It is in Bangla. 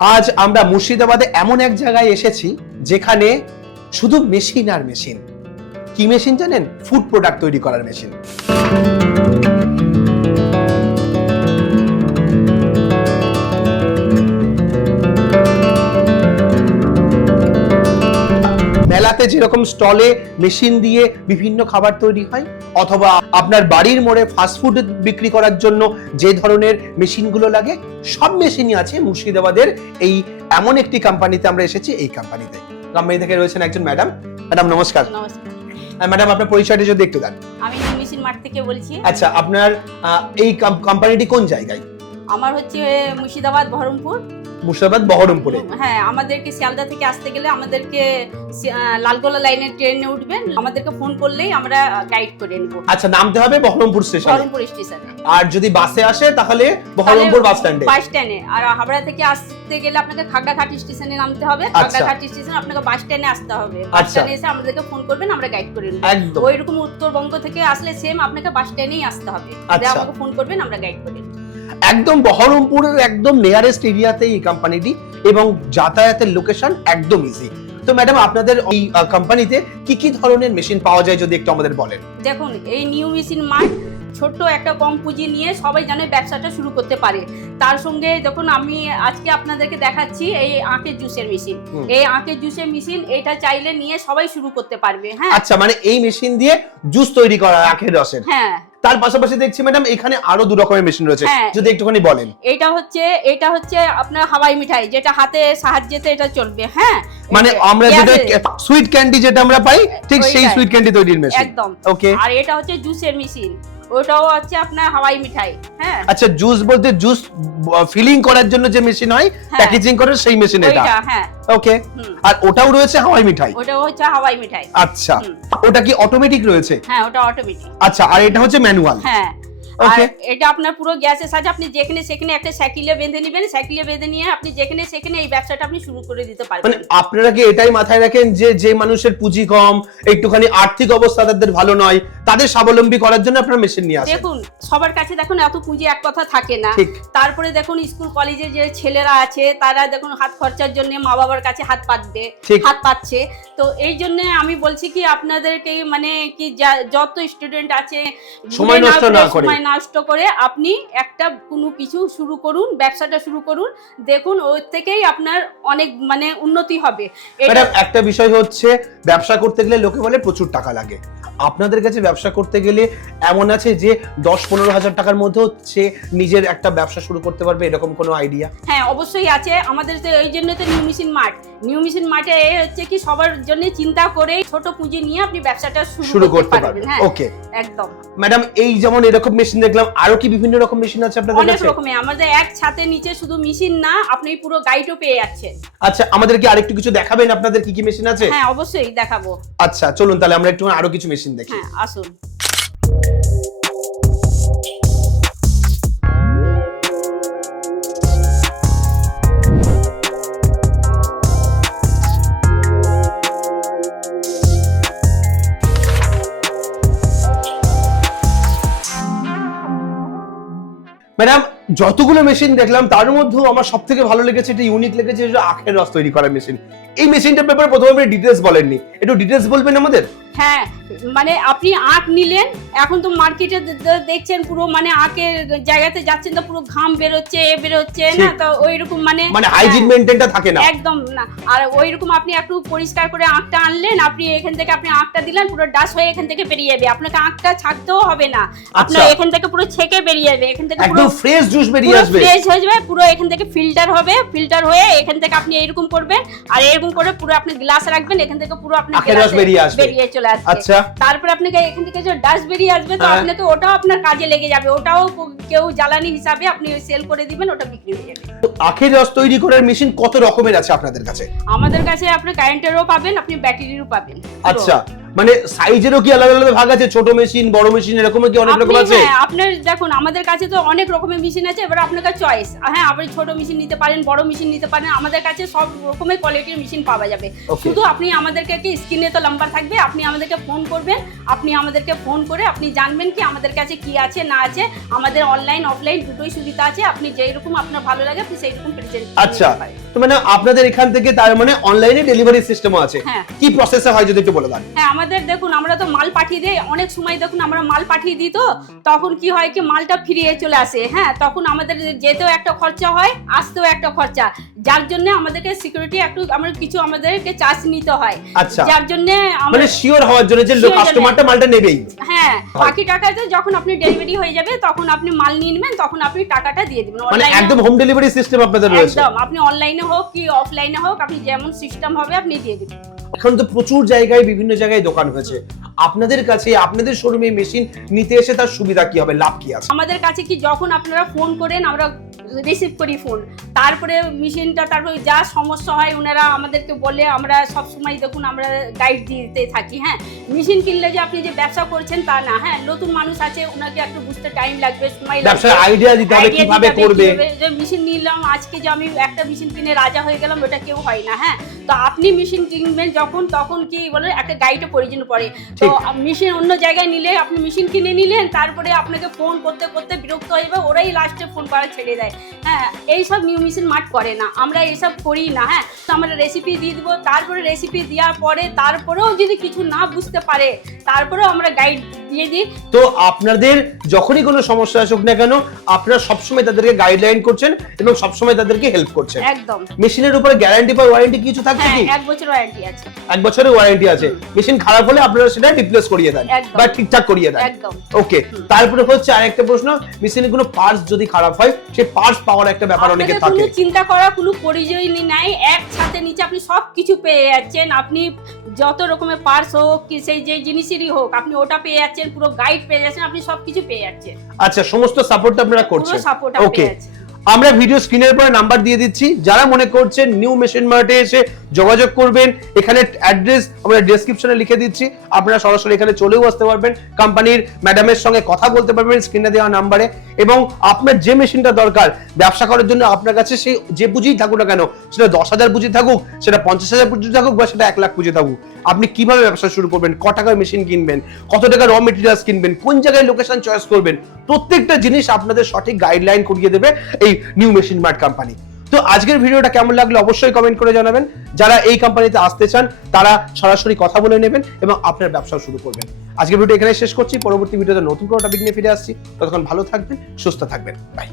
আজ আমরা মুর্শিদাবাদে এমন এক জায়গায় এসেছি যেখানে শুধু মেশিন আর মেশিন। কি মেশিন জানেন? ফুড প্রোডাক্ট তৈরি করার মেশিন। মেলাতে যেরকম স্টলে মেশিন দিয়ে বিভিন্ন খাবার তৈরি হয়, অথবা আপনার বাড়ির মোড়ে ফাস্টফুড বিক্রি করার জন্য যে ধরনের মেশিনগুলো লাগে, সব মেশিনই আছে মুর্শিদাবাদের এই এমন একটি কোম্পানিতে। আমরা এসেছি এই কোম্পানি থেকে রয়েছেন একজন ম্যাডাম। ম্যাডাম নমস্কার। নমস্কার ম্যাডাম আপনার পরিচয়টা যদি একটু দেন। আমি মেশিন মার্ট থেকে বলছি। আচ্ছা, আপনার এই কোম্পানিটি কোন জায়গায়? আমার হচ্ছে মুর্শিদাবাদ বহরমপুর। মুর্শিদাবাদ বহরমপুরে? হ্যাঁ, আমাদেরকে শিয়ালদা থেকে আসতে গেলে আমাদেরকে লালগোলা লাইনের ট্রেনে উঠবেন, আমাদেরকে ফোন করলেই আমরা গাইড করে নেব। আচ্ছা, নামতে হবে বহরমপুর স্টেশনে? বহরমপুর স্টেশনে। আর যদি বাসে আসে তাহলে বহরমপুর বাস স্ট্যান্ডে? বাস স্ট্যান্ডে। আর হাবড়া থেকে আসতে গেলে আপনাকে খাগড়াঘাট স্টেশনে নামতে হবে। খাগড়াঘাট স্টেশনে আপনাকে বাস স্ট্যান্ডে আসতে হবে। বাস স্ট্যান্ডে এসে আমাদেরকে ফোন করবেন, আমরা গাইড করে নেব। একদম ওইরকম উত্তরবঙ্গ থেকে আসলে সেম আপনাকে বাস স্ট্যান্ডেই আসতে হবে। আমাকে ফোন করবেন, আমরা গাইড করে নেব। একদম বহরমপুরের একদম নিয়ারেস্ট এরিয়াতে এই কোম্পানিটি, এবং যাতায়াতের লোকেশন একদম ইজি। তো ম্যাডাম, আপনাদের এই কোম্পানিতে কি কি ধরনের মেশিন পাওয়া যায় যদি একটু আমাদের বলেন? দেখুন, এই নিউ মেশিন মার্ট ছোট্ট একটা কম পুঁজি নিয়ে সবাই যেন ব্যবসাটা শুরু করতে পারে। তার সঙ্গে দেখুন, আমি আজকে আপনাদেরকে দেখাচ্ছি এই আখের জুসের মেশিন। এই আখের জুসের মেশিন, এটা চাইলে নিয়ে সবাই শুরু করতে পারবে। হ্যাঁ, আচ্ছা, মানে এই মেশিন দিয়ে জুস তৈরি করা আখের রসের? হ্যাঁ। তার পাশাপাশি দেখছি ম্যাডাম এখানে আরো দু রকমের মেশিন রয়েছে, যদি একটুখানি বলেন। এটা হচ্ছে আপনার হাওয়াই মিঠাই, যেটা হাতে সাহায্যে এটা চলবে। হ্যাঁ, মানে আমরা যেটা সুইট ক্যান্ডি যেটা আমরা পাই, ঠিক সেই সুইট ক্যান্ডি তৈরির মেশিন একদম। ওকে। আর এটা হচ্ছে জুসের মেশিন, ওটাও হচ্ছে আপনার হাওয়াই মিঠাই। হ্যাঁ, আচ্ছা, জুস বলতে জুস ফিলিং করার জন্য যে মেশিন হয়, প্যাকেজিং করার সেই মেশিন এটা? হ্যাঁ, ওকে। আর ওটাও রয়েছে হাওয়াই মিঠাই? ওটাও হচ্ছে হাওয়াই মিঠাই। আচ্ছা, ওটা কি অটোমেটিক রয়েছে? হ্যাঁ, ওটা অটোমেটিক। আচ্ছা, আর এটা হচ্ছে ম্যানুয়াল? হ্যাঁ। ওকে। এটা আপনার পুরো গ্যাসের সাহায্যে আপনি যেখানে সেখানে একটা সাইকেলে বেঁধে নেবেন, সাইকেলে বেঁধে নিয়ে আপনি যেখানে সেখানে এই ব্যবসাটা আপনি শুরু করে দিতে পারবেন। মানে আপনারা কি এটাই মাথায় রাখেন যে যে মানুষের পুঁজি কম, একটুখানি আর্থিক অবস্থা তাদের ভালো নয়, তাদের স্বাবলম্বী করার জন্য আপনারা মেশিন নিয়ে আসেন? দেখুন, সবার কাছে দেখুন এত পুঁজি এক কথা থাকে না। তারপরে দেখুন, স্কুল কলেজে যে ছেলেরা আছে তারা দেখুন হাত খরচার জন্য মা বাবার কাছে হাত পাচ্ছে। তো এই জন্য আমি বলছি কি আপনাদেরকে, মানে কি যত স্টুডেন্ট আছে সময় নষ্ট করে আপনি একটা কোনো কিছু শুরু করুন, ব্যবসাটা শুরু করুন। দেখুন, ওর থেকেই আপনার অনেক মানে উন্নতি হবে। ম্যাডাম, একটা বিষয় হচ্ছে ব্যবসা করতে গেলে লোকে বলে প্রচুর টাকা লাগে। আপনাদের কাছে ব্যবসা করতে গেলে এমন আছে যে 10-15 হাজার টাকার মধ্যে হচ্ছে নিজের একটা ব্যবসা শুরু করতে পারবে, এরকম কোনো আইডিয়া? হ্যাঁ, অবশ্যই আছে আমাদের। তো এই জন্য তো নিউ মেশিন মার্টে হচ্ছে কি সবার জন্য চিন্তা করে ছোট পুঁজি নিয়ে আপনি ব্যবসাটা শুরু করতে পারবেন। হ্যাঁ, ওকে, একদম। ম্যাডাম, এই যেমন এরকম মেশিন দেখলাম, আরো কি বিভিন্ন রকম মেশিন আছে আপনাদের কাছে? অনেক রকমের। আমাদের এক ছাদের নিচে শুধু মেশিন না, আপনি পুরো গাইডও পেয়ে যাচ্ছেন। আচ্ছা, আমাদের কি আরেকটু কিছু দেখাবেন আপনাদের কি কি মেশিন আছে? হ্যাঁ, অবশ্যই দেখাবো। আচ্ছা, চলুন তাহলে আমরা একটু আরো কিছু মেশিন দেখি। হ্যাঁ, আসুন। ম্যাডাম, যতগুলো মেশিন দেখলাম তার মধ্যেও আমার সব থেকে ভালো লেগেছে, এটা ইউনিক লেগেছে, যে আখের রস তৈরি করার মেশিন। এই মেশিনটার ব্যাপারে প্রথমে ডিটেইলস বলেননি, একটু ডিটেইলস বলবেন আমাদের? হ্যাঁ, মানে আপনি আখ নিলেন, এখন তো মার্কেটে দেখছেন পুরো মানে আখের জায়গাতে যাচ্ছেন তো পুরো ঘাম বেরোচ্ছে না, তো ওইরকম মানে হাইজিন মেইনটেইনটা থাকে না একদম না। আর ওইরকম আপনি একটু পরিষ্কার করে আখটা আনলেন, আপনি এখান থেকে আপনি আখটা দিলেন, পুরো ডাস্ট হয়ে এখান থেকে বেরিয়ে যাবে, আপনাকে আখটা ছাড়তেও হবে না। আপনার এখান থেকে পুরো ছেঁকে বেরিয়ে যাবে, এখান থেকে পুরো ফ্রেশ জুস বেরিয়ে আসবে, ফ্রেশ হয়ে যাবে পুরো। এখান থেকে ফিল্টার হয়ে এখান থেকে আপনি এরকম করবেন, আর এরকম করে পুরো আপনি গ্লাস রাখবেন, এখান থেকে পুরো আপনি বেরিয়ে চলে আসবে। আচ্ছা, তারপর আপনাকে এখান থেকে যে ডাস্ট বেরিয়ে আসবে, তো আপনাকে ওটাও আপনার কাজে লেগে যাবে, ওটাও কেউ জ্বালানি হিসাবে আপনি সেল করে দিবেন, ওটা বিক্রি হয়ে যাবে। তো আখের রস তৈরি করার মেশিন কত রকমের আছে আপনাদের কাছে? আমাদের কাছে আপনি কারেন্টেরও পাবেন, আপনি ব্যাটারিরও পাবেন। আচ্ছা, মানে সাইজেরও কি আলাদা আলাদা ভাগ আছে, ছোট মেশিন বড় মেশিন এরকম কি অনেক রকম আছে? হ্যাঁ, আপনার দেখুন আমাদের কাছে তো অনেক রকমের মেশিন আছে, এবার আপনার চয়েস। হ্যাঁ, আপনি ছোট মেশিন নিতে পারেন, বড় মেশিন নিতে পারেন, আমাদের কাছে সব রকমের কোয়ালিটির মেশিন পাওয়া যাবে। শুধু আপনি আমাদেরকে কি স্ক্রিনে তো নাম্বার থাকবে, আপনি আমাদেরকে ফোন করবেন, আপনি আমাদেরকে ফোন করে আপনি জানবেন কি আমাদের কাছে কি আছে না আছে। আমাদের অনলাইন অফলাইন দুটোই সুবিধা আছে, আপনি যেই রকম আপনার ভালো লাগে আপনি সেই রকম প্রেজেন্ট। আচ্ছা, তো মানে আপনাদের এখান থেকে তার মানে অনলাইনে ডেলিভারি সিস্টেমও আছে? কি প্রসেসে হয় যদি একটু বলে দেন। হ্যাঁ, আমাদের দেখুন আমরা তো মাল পাঠিয়ে দেই, অনেক সময় দেখুন আমরা মাল পাঠিয়ে দিই, তো তখন কি হয় কি মালটা ফিরিয়ে চলে আসে। হ্যাঁ, তখন আমাদের যেতেও একটা খরচা হয়, আসতেও একটা খরচা, যার জন্য আমাদেরকে সিকিউরিটি একটু আমরা কিছু আমাদেরকে চার্জ নিতে হয়। আচ্ছা, যার জন্য মানে শিওর হওয়ার জন্য যে কাস্টমারটা মালটা নেবেই। হ্যাঁ, বাকি টাকাতে যখন আপনি ডেলিভারি হয়ে যাবে তখন আপনি মাল নিয়ে নেবেন, তখন আপনি টাকাটা দিয়ে দিবেন। মানে একদম হোম ডেলিভারি সিস্টেম আপনাদের রয়েছে? একদম, আপনি অনলাইনে হোক কি অফলাইনে হোক, আপনি যেমন সিস্টেম হবে আপনি দিয়ে দিবেন। এখন তো প্রচুর জায়গায় বিভিন্ন জায়গায় দোকান হয়েছে, আপনাদের কাছে আপনাদের শোরুমে মেশিন নিতে এসে তার সুবিধা কি হবে, লাভ কি আছে? আমাদের কাছে কি যখন আপনারা ফোন করেন আমরা রিসিভ করি ফোন, তারপরে মেশিনটা তারপরে যা সমস্যা হয় ওনারা আমাদেরকে বলে, আমরা সব সময় দেখুন আমরা গাইড দিতে থাকি। হ্যাঁ, মেশিন কিনলে যে আপনি যে ব্যবসা করছেন তা না। হ্যাঁ, নতুন মানুষ আছে, ওনাকে একটু বুঝতে টাইম লাগবে, সময় লাগবে, ব্যবসার আইডিয়া দিতে হবে কিভাবে করবে। যে মেশিন নিলাম আজকে যে আমি একটা মেশিন কিনে রাজা হয়ে গেলাম, ওটা কেউ হয় না। হ্যাঁ, তো আপনি মেশিন কিনবেন যখন তখন কি বলে একটা গাইডের প্রয়োজন পড়ে। তো মেশিন অন্য জায়গায় নিলে আপনি মেশিন কিনে নিলেন, তারপরে আপনাকে ফোন করতে করতে বিরক্ত হয়ে যাবে, ওরাই লাস্টে ফোন করা ছেড়ে দেয়। হ্যাঁ, এইসব নিউ মেশিন মার্ট করে না, আমরা এইসব করি না। হ্যাঁ, তো আমরা রেসিপি দিয়ে দিব, তারপরে রেসিপি দেওয়ার পরে তারপরেও যদি কিছু না বুঝতে পারে তারপরেও আমরা গাইড দিয়ে দিই। তো আপনাদের যখনই কোনো সমস্যা আসুক না কেন আপনারা সবসময় তাদেরকে গাইডলাইন করছেন এবং সবসময় তাদেরকে হেল্প করছেন। একদম। মেশিনের উপরে গ্যারান্টি বা ওয়ারেন্টি কিছু থাকছে কি? 1 বছর ওয়ারেন্টি আছে। 1 বছরের ওয়ারেন্টি আছে। মেশিন খারাপ হলে আপনারা সেটা রিপ্লেস করিয়ে দেন বা ঠিকঠাক করিয়ে দেন। একদম। ওকে, তারপরে হচ্ছে আরেকটা প্রশ্ন, মেশিনের কোনো পার্টস যদি খারাপ হয় সেই পার্টস পাওয়ার একটা ব্যাপার অনেকে থাকে। কোনো চিন্তা করার কোনো প্রয়োজনই নাই, এক ছাতে নিচে আপনি সবকিছু পেয়ে যাচ্ছেন। আপনি যত রকমের পার্টস হোক কি সেই যে জিনিসেরই হোক আপনি ওটা পেয়ে যাচ্ছেন, পুরো গাইড পেয়ে যাচ্ছেন, আপনি সবকিছু পেয়ে যাচ্ছেন। আচ্ছা, সমস্ত সাপোর্ট আপনারা করছেন? পুরো সাপোর্ট ওকে, পেয়ে যাচ্ছেন। আমরা ভিডিও স্ক্রিনের পরে নাম্বার দিয়ে দিচ্ছি, যারা মনে করছেন নিউ মেশিন মার্টে এসে যোগাযোগ করবেন, এখানে অ্যাড্রেস আমরা ডেসক্রিপশনে লিখে দিচ্ছি, আপনারা সরাসরি এখানে চলেও আসতে পারবেন, কোম্পানির ম্যাডামের সঙ্গে কথা বলতে পারবেন স্ক্রিনে দেওয়া নাম্বারে। এবং আপনার যে মেশিনটা দরকার ব্যবসা করার জন্য আপনার কাছে সেই যে পুঁজিই থাকুক না কেন, সেটা 10,000 পুঁজি থাকুক, সেটা 50,000 পুঁজি থাকুক বা সেটা 1 লাখ পুঁজি থাকুক, আপনি কিভাবে ব্যবসা শুরু করবেন, ক টাকার মেশিন কিনবেন, কত টাকা র মেটেরিয়ালস কিনবেন, কোন জায়গায় লোকেশন চয়েস করবেন, প্রত্যেকটা জিনিস আপনাদের সঠিক গাইডলাইন করিয়ে দেবে এই নিউ মেশিন মার্ট কোম্পানি। তো আজকের ভিডিওটা কেমন লাগলো অবশ্যই কমেন্ট করে জানাবেন। যারা এই কোম্পানিতে আসতে চান তারা সরাসরি কথা বলে নেবেন এবং আপনার ব্যবসা শুরু করবেন। আজকের ভিডিও এখানে শেষ করছি, পরবর্তী ভিডিওতে নতুন কোনো টপিক নিয়ে ফিরে আসছি। ততক্ষণ ভালো থাকবেন, সুস্থ থাকবেন, বাই।